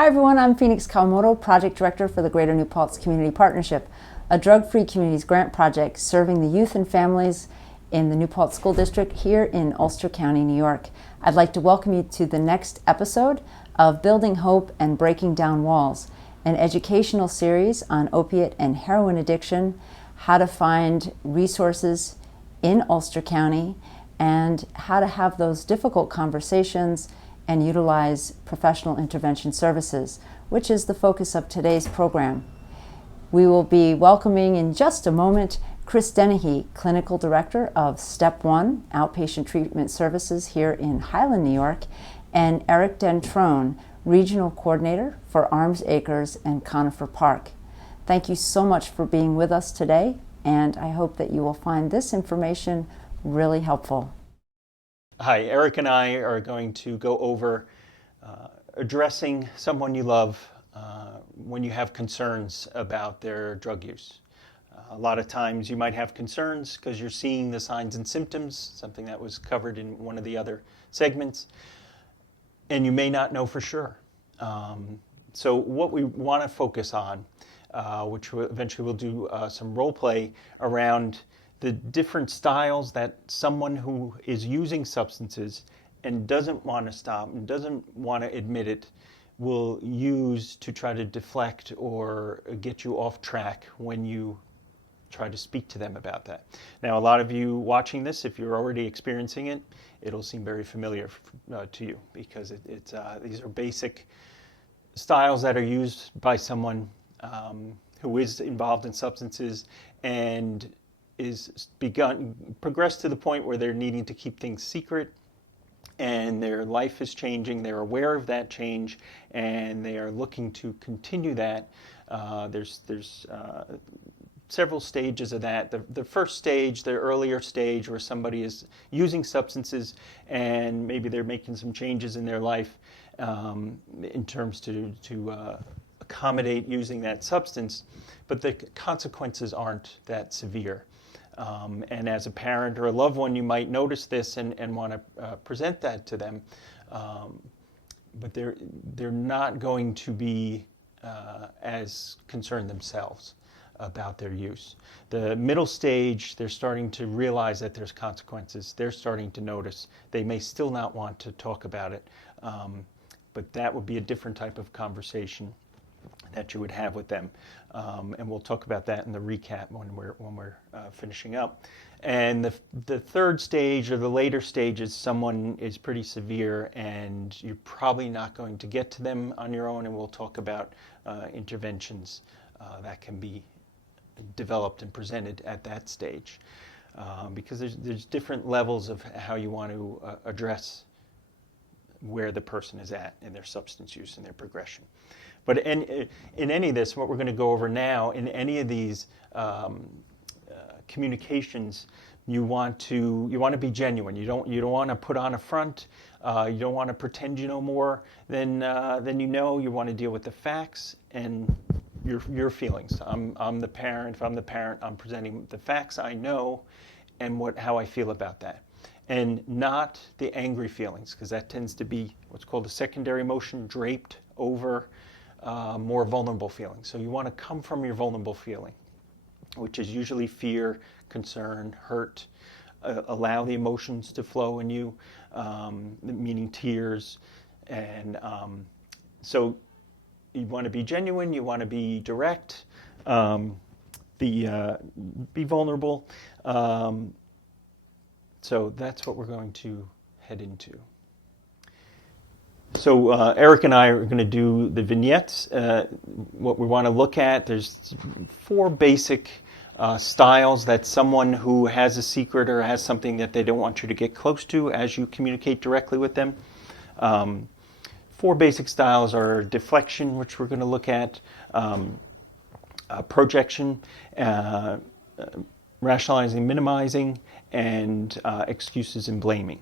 Hi everyone, I'm Phoenix Kawamoto, Project Director for the Greater New Paltz Community Partnership, a drug-free communities grant project serving the youth and families in the New Paltz School District here in Ulster County, New York. I'd like to welcome you to the next episode of Building Hope and Breaking Down Walls, an educational series on opiate and heroin addiction, how to find resources in Ulster County, and how to have those difficult conversations and utilize professional intervention services, which is the focus of today's program. We will be welcoming in just a moment Chris Dennehy, Clinical Director of Step 1 Outpatient Treatment Services here in Highland, New York, and Eric Dentrone, Regional Coordinator for Arms Acres and Conifer Park. Thank you so much for being with us today, and I hope that you will find this information really helpful. Hi, Eric and I are going to go over addressing someone you love when you have concerns about their drug use. A lot of times you might have concerns because you're seeing the signs and symptoms, something that was covered in one of the other segments, and you may not know for sure. So what we want to focus on, which eventually we'll do some role play around the different styles that someone who is using substances and doesn't want to stop and doesn't want to admit it will use to try to deflect or get you off track when you try to speak to them about that. Now, a lot of you watching this, if you're already experiencing it, it'll seem very familiar to you because these are basic styles that are used by someone who is involved in substances and is progressed to the point where they're needing to keep things secret and their life is changing, they're aware of that change, and they are looking to continue that. There's several stages of that. The first stage, the earlier stage where somebody is using substances and maybe they're making some changes in their life in terms to accommodate using that substance, but the consequences aren't that severe. And as a parent or a loved one, you might notice this and want to present that to them, but they're not going to be as concerned themselves about their use. The middle stage, they're starting to realize that there's consequences. They're starting to notice. They may still not want to talk about it, but that would be a different type of conversation that you would have with them. And we'll talk about that in the recap when we're finishing up. And the third stage or the later stage is someone is pretty severe and you're probably not going to get to them on your own, and we'll talk about interventions that can be developed and presented at that stage. Because there's different levels of how you want to address where the person is at in their substance use and their progression. But in any of this, what we're going to go over now, in any of these communications, you want to be genuine. You don't want to put on a front. You don't want to pretend you know more than you know. You want to deal with the facts and your feelings. I'm the parent. If I'm the parent, I'm presenting the facts I know and how I feel about that, and not the angry feelings, because that tends to be what's called a secondary emotion draped over more vulnerable feelings. So you want to come from your vulnerable feeling, which is usually fear, concern, hurt. Allow the emotions to flow in you, meaning tears. And so you want to be genuine, you want to be direct, be vulnerable. So that's what we're going to head into. So Eric and I are going to do the vignettes. What we want to look at, there's 4 basic styles that someone who has a secret or has something that they don't want you to get close to as you communicate directly with them. 4 basic styles are deflection, which we're going to look at, projection, rationalizing, minimizing, and excuses and blaming.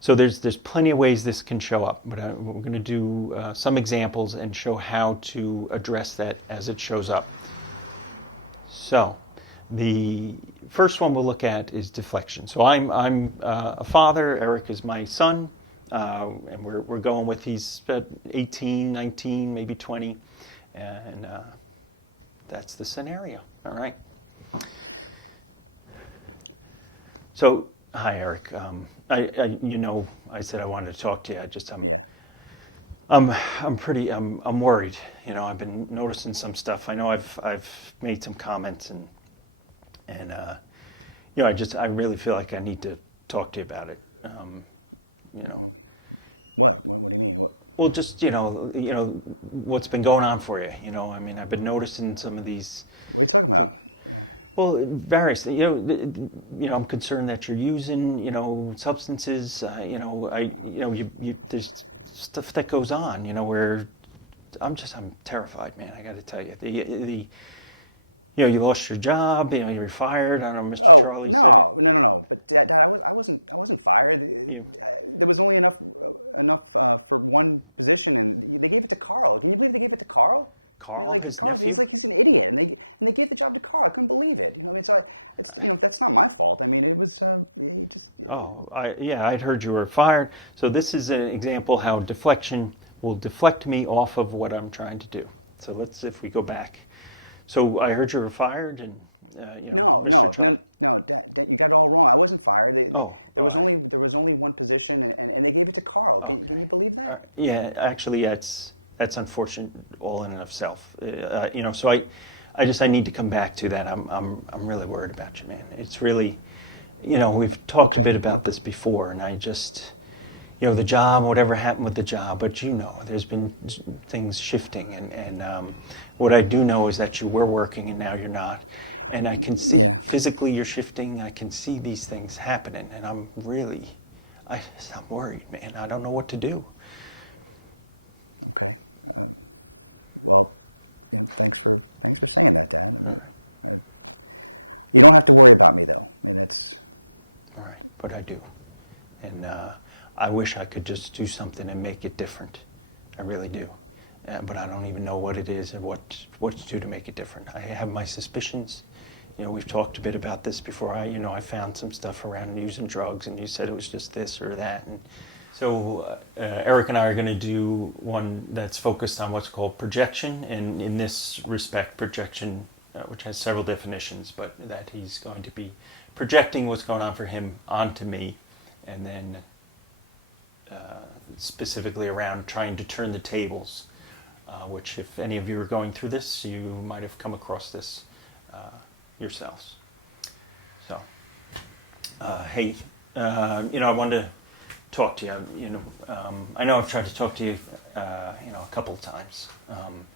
So there's plenty of ways this can show up, but we're going to do some examples and show how to address that as it shows up. So the first one we'll look at is deflection. So I'm a father. Eric is my son. And we're going with he's about 18, 19, maybe 20, and that's the scenario. All right. So, hi, Eric. I said I wanted to talk to you. Yeah. I'm worried. I've been noticing some stuff. I know I've made some comments and I really feel like I need to talk to you about it. What? What do you mean? What? Well, just what's been going on for you. I mean, I've been noticing some of these. What are you talking about? Well, various. I'm concerned that you're using, substances. There's stuff that goes on. Where I'm terrified, man. I got to tell you, you lost your job. You were fired. I don't know, Mr. Oh, Charlie. no. But Dad, I wasn't fired. There was only enough for one position, and they gave it to Carl. Can you believe they gave it to Carl? Carl, I mean, Carl's he's an idiot, and they gave the job to Carl. I couldn't believe it. That's not my fault. I mean, it was he just. I'd heard you were fired. So this is an example how deflection will deflect me off of what I'm trying to do. So if we go back. So I heard you were fired, and No, Dad, you got it all wrong. I wasn't fired. There was only one position, and they gave it to Carl. Can you believe that? Yeah, actually, that's unfortunate all in and of self. So I need to come back to that. I'm really worried about you, man. It's really, we've talked a bit about this before, and I just, the job, whatever happened with the job, but there's been things shifting, and what I do know is that you were working and now you're not. And I can see physically you're shifting. I can see these things happening, and I'm worried, man. I don't know what to do. Okay. Well, thanks for saying that, Dad. I mean, you don't have to worry about me, though. I mean, that's all right, but I do, and I wish I could just do something and make it different. I really do. But I don't even know what it is and what to do to make it different. I have my suspicions. We've talked a bit about this before. I found some stuff around using drugs, and you said it was just this or that. And so Eric and I are going to do one that's focused on what's called projection, and in this respect, projection, which has several definitions, but that he's going to be projecting what's going on for him onto me, and then specifically around trying to turn the tables. Which, if any of you are going through this, you might have come across this yourselves. So, hey, I wanted to talk to you. I know I've tried to talk to you, a couple of times. I'm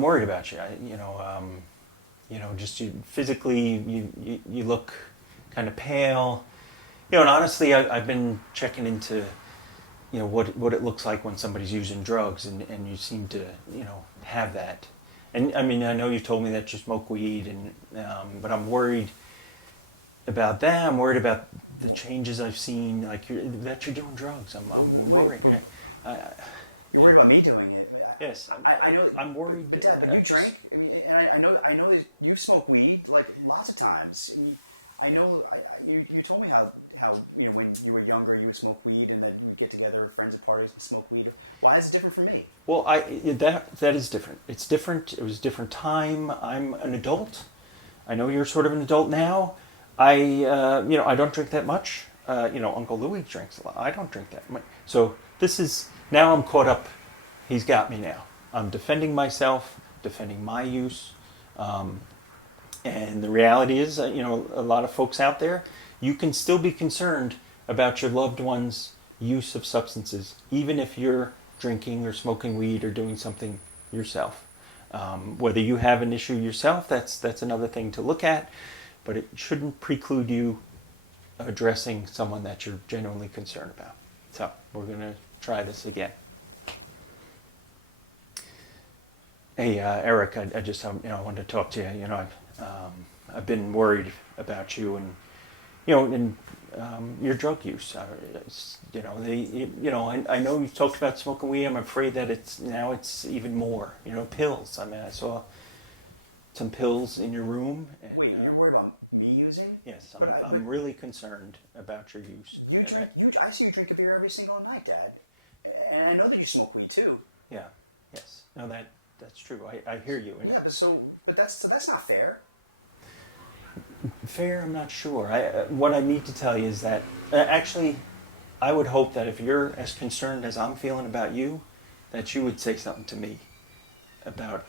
worried about you. Physically, you look kind of pale. And honestly, I've been checking into. What it looks like when somebody's using drugs, and you seem to have that. And I mean, I know you told me that you smoke weed, and but I'm worried about that. I'm worried about the changes I've seen, that you're doing drugs. You're worried about me doing it. Yes, I know. I'm worried, but Dad, you drink. I mean, and I know that you smoke weed like lots of times. I mean, I know you told me how when you were younger you would smoke weed and that you would get together with friends at parties and smoke weed. Why is it different from me? Well, that is different. It's different. It was a different time. I'm an adult. I know you're sort of an adult now. I don't drink that much. Uncle Louis drinks a lot. I don't drink that much. So this is now I'm caught up. He's got me now. I'm defending myself, defending my use. And the reality is, a lot of folks out there, you can still be concerned about your loved one's use of substances, even if you're drinking or smoking weed or doing something yourself. Whether you have an issue yourself, that's another thing to look at, but it shouldn't preclude you addressing someone that you're genuinely concerned about. So we're going to try this again. Hey, Eric, I just I wanted to talk to you. I've been worried about you and your drug use. I know you've talked about smoking weed. I'm afraid that it's even more. Pills. I mean, I saw some pills in your room. And, Wait, you're worried about me using? Yes, but I'm really concerned about your use. You drink. I see you drink a beer every single night, Dad, and I know that you smoke weed too. Yeah. Yes. No, that's true. I hear you. Yeah, but that's not fair. Fair, I'm not sure. What I need to tell you is that actually, I would hope that if you're as concerned as I'm feeling about you, that you would say something to me about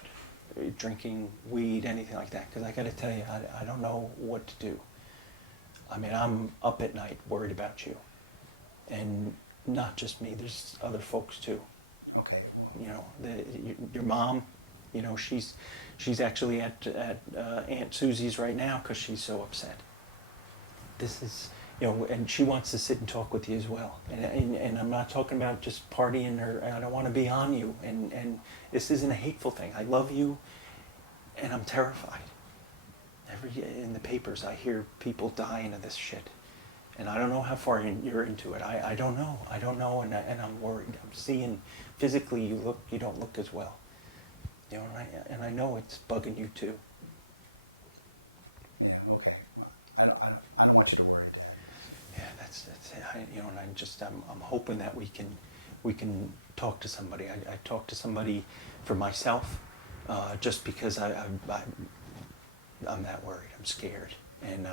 drinking weed, anything like that. Because I got to tell you, I don't know what to do. I mean, I'm up at night worried about you, and not just me. There's other folks too. Okay, well, You know, your mom. You know, she's actually at Aunt Susie's right now because she's so upset. This is, you know, and she wants to sit and talk with you as well. And I'm not talking about just partying, or I don't want to be on you. And this isn't a hateful thing. I love you, and I'm terrified. Every day in the papers, I hear people dying of this shit. And I don't know how far you're into it. I don't know. I don't know, and I'm worried. I'm seeing physically you don't look as well. You know, and I know it's bugging you too. yeah, okay. Well, I don't want you to worry, Dad. Yeah, that's you know, and I'm hoping that we can talk to somebody. I talk to somebody for myself, just because I'm that worried. I'm scared, and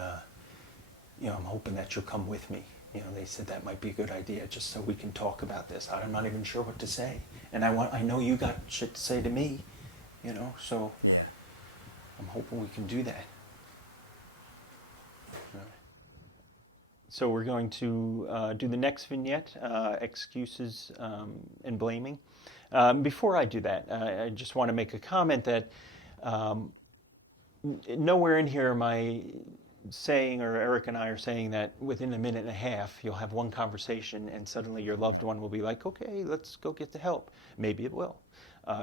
you know, I'm hoping that you'll come with me. You know, they said that might be a good idea, just so we can talk about this. I'm not even sure what to say, and I know you got shit to say to me. You know, so Yeah. I'm hoping we can do that. So we're going to do the next vignette, excuses and blaming. Before I do that, I just want to make a comment that nowhere in here am I saying, or Eric and I are saying, that within a minute and a half you'll have one conversation and suddenly your loved Right. one will be like, okay, let's go get the help. Maybe it will.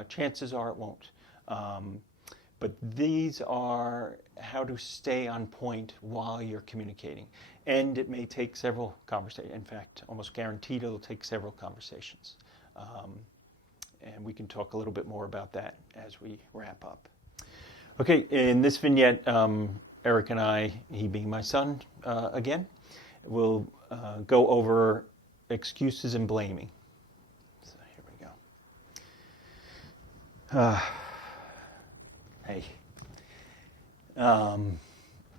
Chances are it won't. But these are how to stay on point while you're communicating. And it may take several conversations. In fact, almost guaranteed it'll take several conversations. And we can talk a little bit more about that as we wrap up. Okay, in this vignette, Eric and I, he being my son again, will go over excuses and blaming. So here we go. Hey,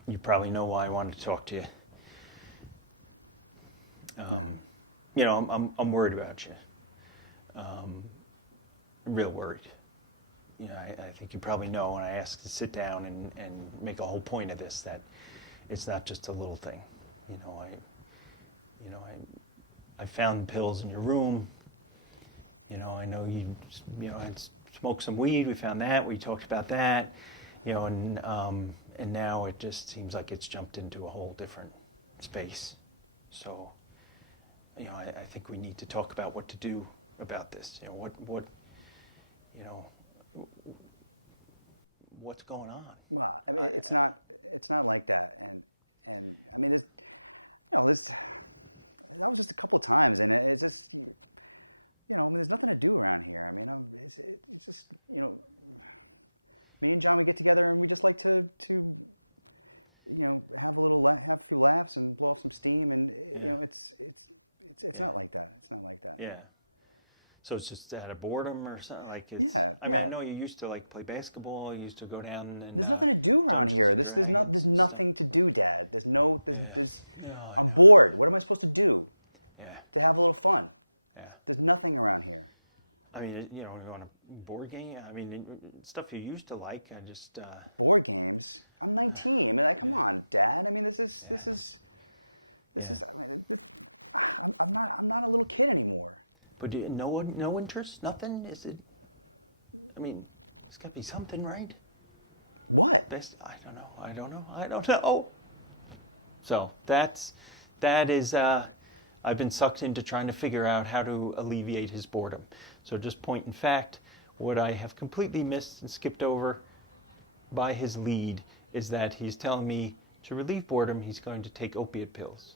you probably know why I wanted to talk to you. You know, I'm worried about you. Real worried. You know, I think you probably know when I asked to sit down and make a whole point of this, that it's not just a little thing. I found pills in your room. You know, I know you know, I smoked some weed. We found that. We talked about that. You know, and now it just seems like it's jumped into a whole different space. So, you know, I think we need to talk about what to do about this. You know, what you know, what's going on? Well, I mean, it's not like that, and I mean, there's, you know, that was just a couple of times, and it's just, you know, I mean, there's nothing to do around here. I mean, it's just, you know, me and John, we get together and we just like to you know, have a few laughs and blow off some steam, and you know, it's not like that. It's not like that. Yeah. So it's just out of boredom or something, like it's, Yeah, I mean, yeah. I know you used to like play basketball. You used to go down and There's nothing to do around here. Dungeons There's and nothing to do, Dad. There's Yeah. I'm bored. What am I supposed to do Yeah. to have a little fun? Yeah. There's nothing around here. I mean, you know, you want a board game? I mean, stuff you used to like. I just Board games. I'm 19. I mean, like, come on, Dad. I mean, this is. I mean, I'm not a little kid anymore. But no interest, nothing. Is it? I mean, it's got to be something, right? What? I don't know. So that is. I've been sucked into trying to figure out how to alleviate his boredom. So just point in fact, what I have completely missed and skipped over by his lead is that he's telling me to relieve boredom, he's going to take opiate pills.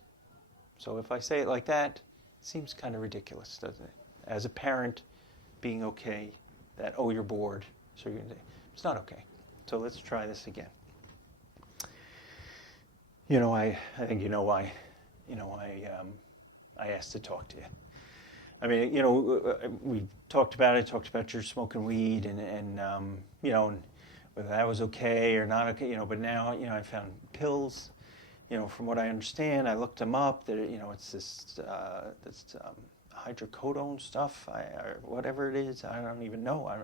So if I say it like that, it seems kind of ridiculous, doesn't it? As a parent, being okay that, oh, you're bored, so you're going to... It's not okay. So let's try this again. I think why. I asked to talk to you. I mean, we talked about your smoking weed and whether that was okay or not okay, but now, I found pills, from what I understand, I looked them up, it's this hydrocodone stuff, or whatever it is, I don't even know. I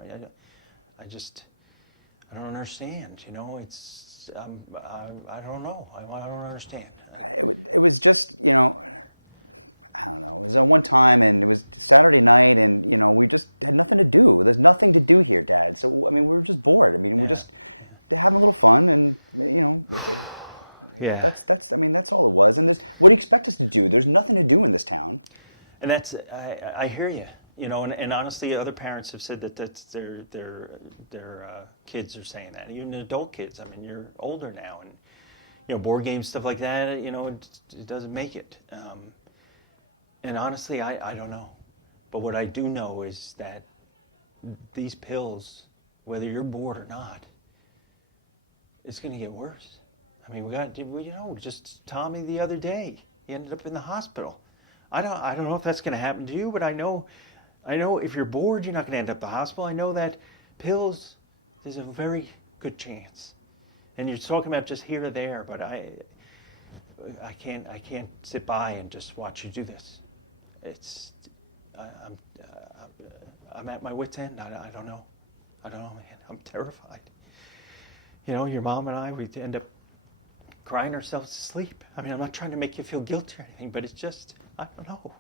don't understand, it's, I don't know, I don't understand. It was just, I don't know. It was one time, and it was Saturday night, and we just had nothing to do. There's nothing to do here, Dad. So we were just bored. We're just having a little fun, and Yeah. That's all it was. And what do you expect us to do? There's nothing to do in this town. And I hear you. And honestly, other parents have said that that's their kids are saying that. Even adult kids. I mean, you're older now, and board games, stuff like that. It doesn't make it. And honestly, I don't know. But what I do know is that these pills, whether you're bored or not, it's going to get worse. I mean, just Tommy the other day, he ended up in the hospital. I don't know if that's going to happen to you, but I know if you're bored, you're not going to end up in the hospital. I know that pills, there's a very good chance. And you're talking about just here or there, but I can't sit by and just watch you do this. I'm at my wit's end. I don't know, man. I'm terrified. Your mom and I, we end up crying ourselves to sleep. I mean, I'm not trying to make you feel guilty or anything, but it's just, I don't know.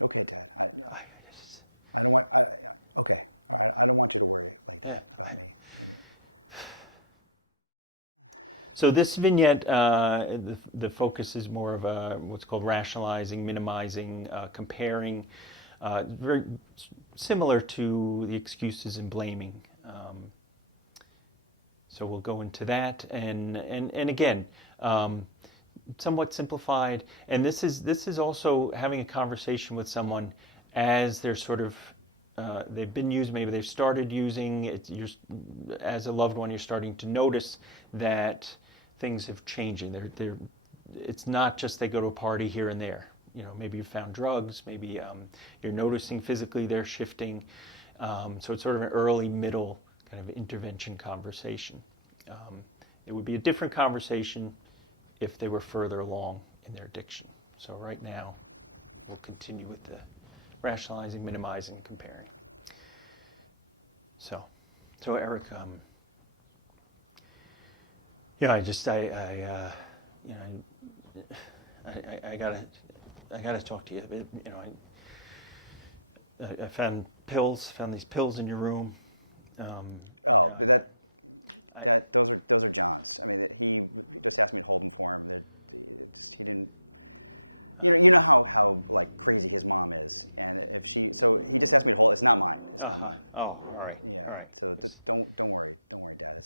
Okay, Dad. I don't want. Okay, all right. I don't want you to worry like that about me. So this vignette, the focus is more of what's called rationalizing, minimizing, comparing, very similar to the excuses and blaming. So we'll go into that, and again, somewhat simplified. And this is also having a conversation with someone as they're sort of they've been using, maybe they've started using it. As a loved one, you're starting to notice that things have changing. It's not just they go to a party here and there. Maybe you found drugs. Maybe you're noticing physically they're shifting. So it's sort of an early, middle kind of intervention conversation. It would be a different conversation if they were further along in their addiction. So right now, we'll continue with the rationalizing, minimizing, comparing. So Eric, I gotta talk to you. I found these pills in your room. Those are John's. I mean, he just asked me to hold them for him. He didn't. You know how like crazy his mom is, and so he just asked me to hold. It's not mine. It's not mine. Oh, all right. Yeah. All right. So don't worry, Dad.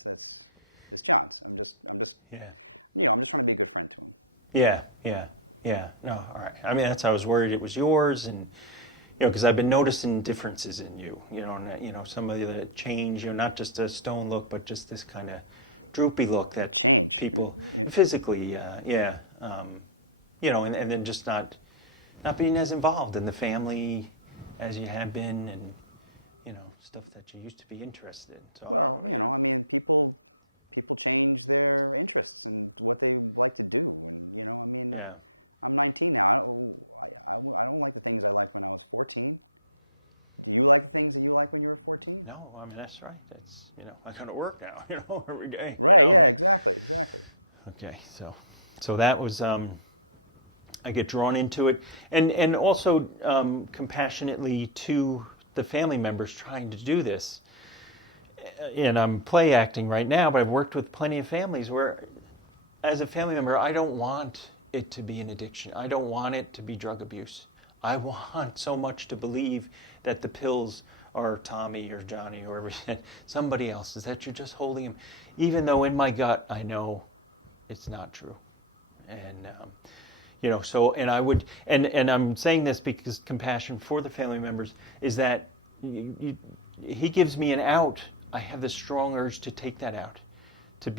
It's John's. I'm just I'm just trying to be a good friend to him. Yeah. No, all right. I mean, that's how I was worried it was yours, and because I've been noticing differences in you. And some of the change. Not just a stone look, but just this kind of droopy look that change people physically. And then just not being as involved in the family as you have been, and stuff that you used to be interested in. So, well, I mean, people change their interests and what they like to do, and yeah. I'm 19 now. I don't like the things I liked when I was 14. Do you like the things that you liked when you were 14? No, I mean that's right. That's I kind of work now, every day. Right. Yeah. Exactly. Okay. So that was. I get drawn into it, and also compassionately to the family members trying to do this. And I'm play acting right now, but I've worked with plenty of families where, as a family member, I don't want it to be an addiction. I don't want it to be drug abuse. I want so much to believe that the pills are Tommy or Johnny or whoever said somebody else's, that you're just holding him, even though in my gut I know it's not true. And I would, and I'm saying this because compassion for the family members is that he gives me an out I have this strong urge to take that out, to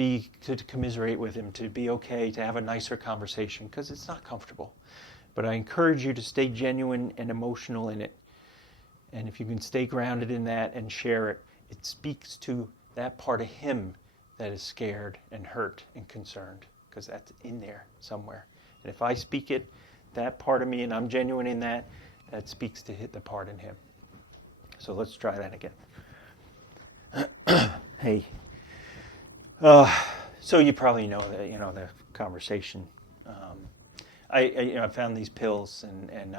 commiserate with him, to be okay, to have a nicer conversation, because it's not comfortable. But I encourage you to stay genuine and emotional in it. And if you can stay grounded in that and share it, it speaks to that part of him that is scared and hurt and concerned, because that's in there somewhere. And if I speak it, that part of me, and I'm genuine in that, that speaks to hit the part in him. So let's try that again. Hey. So you probably know that, the conversation. I found these pills, and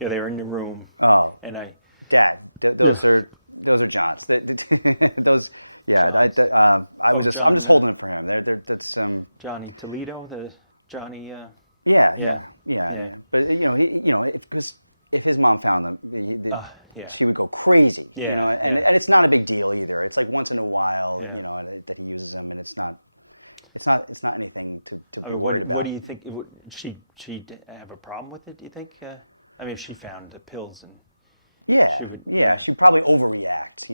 they were in the room. Oh, and Dad, those are John's. Those, yeah. I'm just holding it for him. That's Johnny Toledo, the Johnny. Yeah. But because if his mom found them, she would go crazy. Yeah. And it's not a big deal either. It's like once in a while, Yeah. that he uses them, and it's not anything to be worried about. What do you think? She'd have a problem with it? Do you think? If she found the pills and. She'd probably overreact,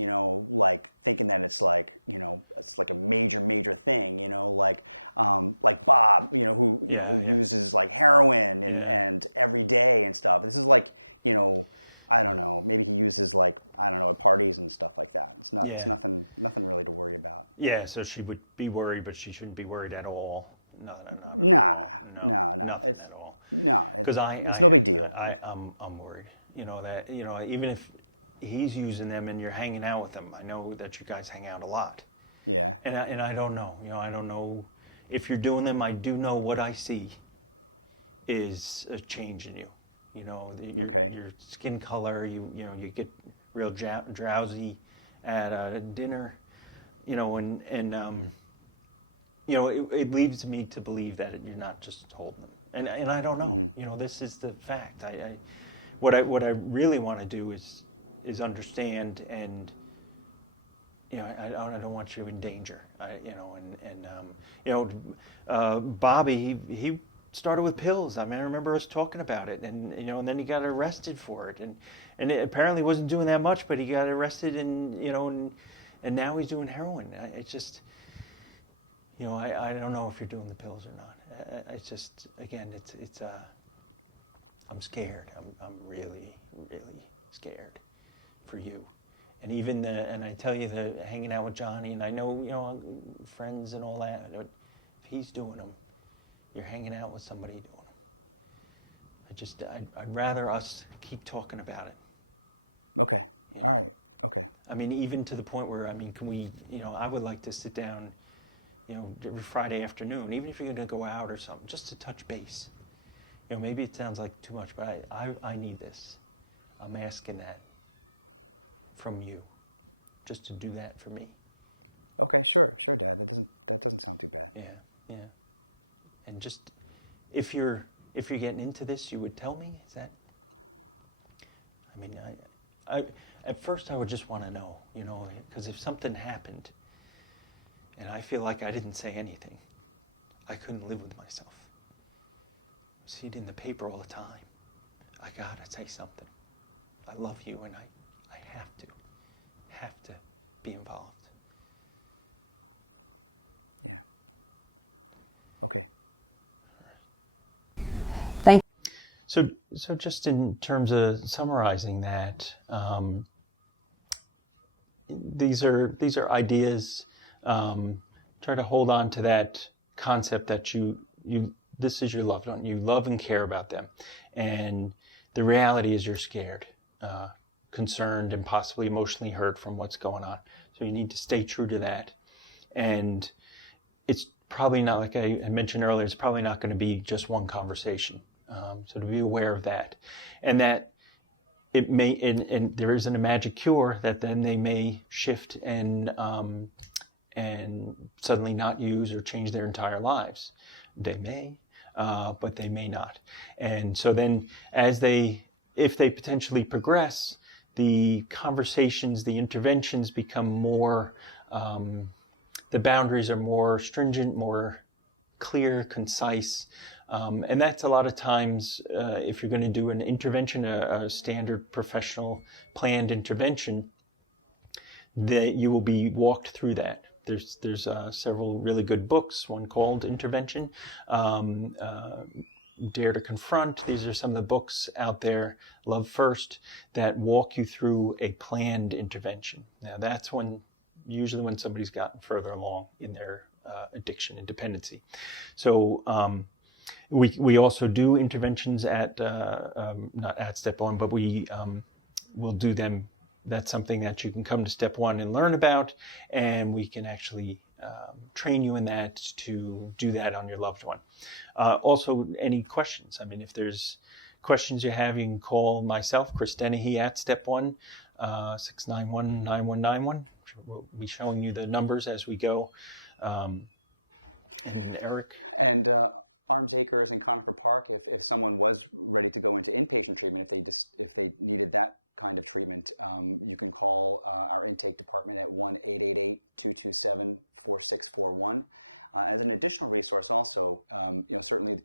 like thinking that it's like, it's like a major thing, like Bob, who uses like heroin and every day and stuff. This is like, I don't know, maybe he uses like, I don't know, at parties and stuff like that. It's nothing really to worry about. Yeah, so she would be worried, but she shouldn't be worried at all. No. It's at all. No, Because it's no big deal. I'm worried. That even if he's using them and you're hanging out with him, I know that you guys hang out a lot. Yeah. And I don't know. I don't know if you're doing them. I do know what I see is a change in you. Your skin color. You get real drowsy at dinner. It leads me to believe that you're not just holding them. And I don't know. Mm-hmm. This is the fact. What I really want to do is understand, and I don't want you in danger. Bobby, he started with pills. I remember us talking about it, and and then he got arrested for it, and it apparently wasn't doing that much, but he got arrested, and now he's doing heroin. It's just, I don't know if you're doing the pills or not. It's just, again, it's I'm scared. I'm really, really scared for you. And even and I tell you that hanging out with Johnny, and I know, friends and all that, but if he's doing them, you're hanging out with somebody doing them. I'd rather us keep talking about it. Okay. All right. Okay. Even to the point where, can we, I would like to sit down, every Friday afternoon, even if you're going to go out or something, just to touch base. Maybe it sounds like too much, but I need this. I'm asking that from you, just to do that for me. Okay, sure, Dad. That doesn't sound too bad. Yeah. And just if you're getting into this, you would tell me. Is that? I at first I would just want to know, because if something happened, and I feel like I didn't say anything, I couldn't live with myself. See it in the paper all the time. I gotta say something. I love you, and I have to be involved. Yeah. Okay. Thank So just in terms of summarizing that, these are ideas. Try to hold on to that concept that you this is your loved one. You love and care about them. And the reality is you're scared, concerned, and possibly emotionally hurt from what's going on. So you need to stay true to that. And it's probably not, like I mentioned earlier, it's probably not going to be just one conversation. So to be aware of that. And that it may, and there isn't a magic cure, that then they may shift and suddenly not use or change their entire lives. They may, but they may not. And so then if they potentially progress, the conversations, the interventions become more, the boundaries are more stringent, more clear, concise. And that's a lot of times, if you're going to do an intervention, a standard professional planned intervention, that you will be walked through that. There's several really good books. One called Intervention, Dare to Confront. These are some of the books out there. Love First, that walk you through a planned intervention. Now that's usually when somebody's gotten further along in their addiction and dependency. So we also do interventions at not at Step One, but we will do them. That's something that you can come to Step One and learn about, and we can actually train you in that to do that on your loved one. Also, any questions? I mean, if there's questions you have, you can call myself, Chris Dennehy, at Step One, 691-9191. We'll be showing you the numbers as we go. And Eric? And Arms Acres and Conifer Park, if someone was ready to go into inpatient treatment, if they needed that kind of treatment, you can call our intake department at 1-888-227-4641. As an additional resource also, certainly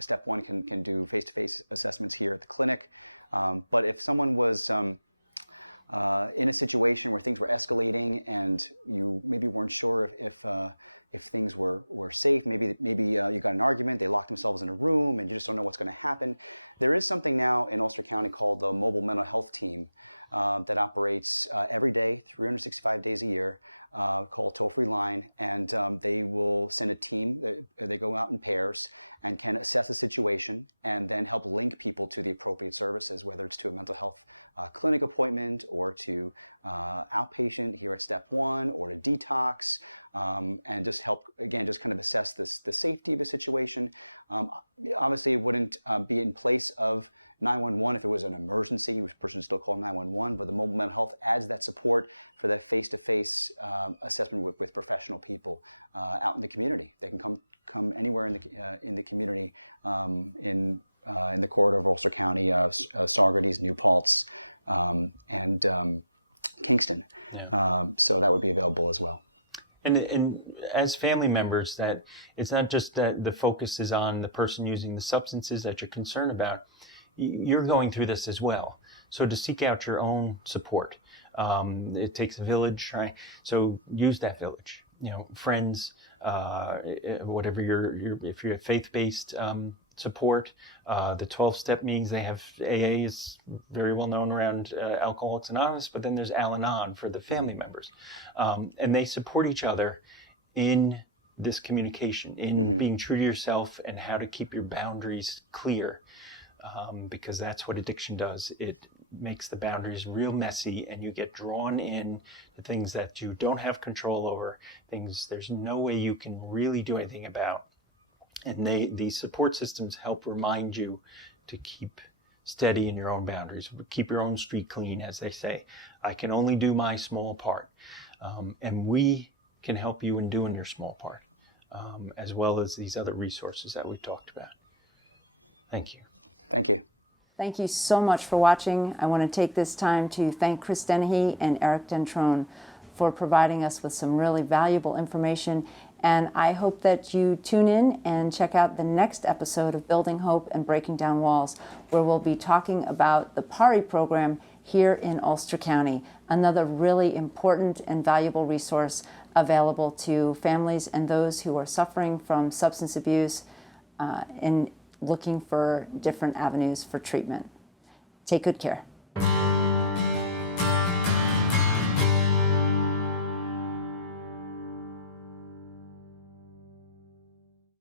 Step One can do face-to-face assessments here at the clinic. But if someone was in a situation where things were escalating and you maybe weren't sure if things were safe, maybe you got an argument, they locked themselves in a room and you just don't know what's going to happen. There is something now in Ulster County called the Mobile Mental Health Team that operates every day, 365 days a year, called Toll-Free Line, and they will send a team. They go out in pairs and can assess the situation and then help link people to the appropriate services, whether it's to a mental health clinic appointment or to outpatient here at Step One or to detox, and just help, again, just kind of assess the safety of the situation. Obviously, it wouldn't be in place of 911 if it was an emergency. The person would still call 911, but the mobile mental health adds that support for that face-to-face assessment with professional people out in the community. They can come anywhere in the community in the corridor of Ulster County, Saugerties, New Paltz, and Kingston. Yeah. So that would be available as well. And as family members, that it's not just that the focus is on the person using the substances that you're concerned about. You're going through this as well. So to seek out your own support, it takes a village, right? So use that village. Friends, whatever if you're faith-based support, the 12-step meetings, they have AA is very well known around Alcoholics Anonymous, but then there's Al-Anon for the family members. And they support each other in this communication, in being true to yourself and how to keep your boundaries clear, because that's what addiction does. It makes the boundaries real messy and you get drawn in to things that you don't have control over, things there's no way you can really do anything about. And these support systems help remind you to keep steady in your own boundaries, keep your own street clean, as they say. I can only do my small part. And we can help you in doing your small part, as well as these other resources that we've talked about. Thank you. Thank you. Thank you so much for watching. I want to take this time to thank Chris Dennehy and Eric Dentrone for providing us with some really valuable information. And I hope that you tune in and check out the next episode of Building Hope and Breaking Down Walls, where we'll be talking about the PARI program here in Ulster County, another really important and valuable resource available to families and those who are suffering from substance abuse and looking for different avenues for treatment. Take good care.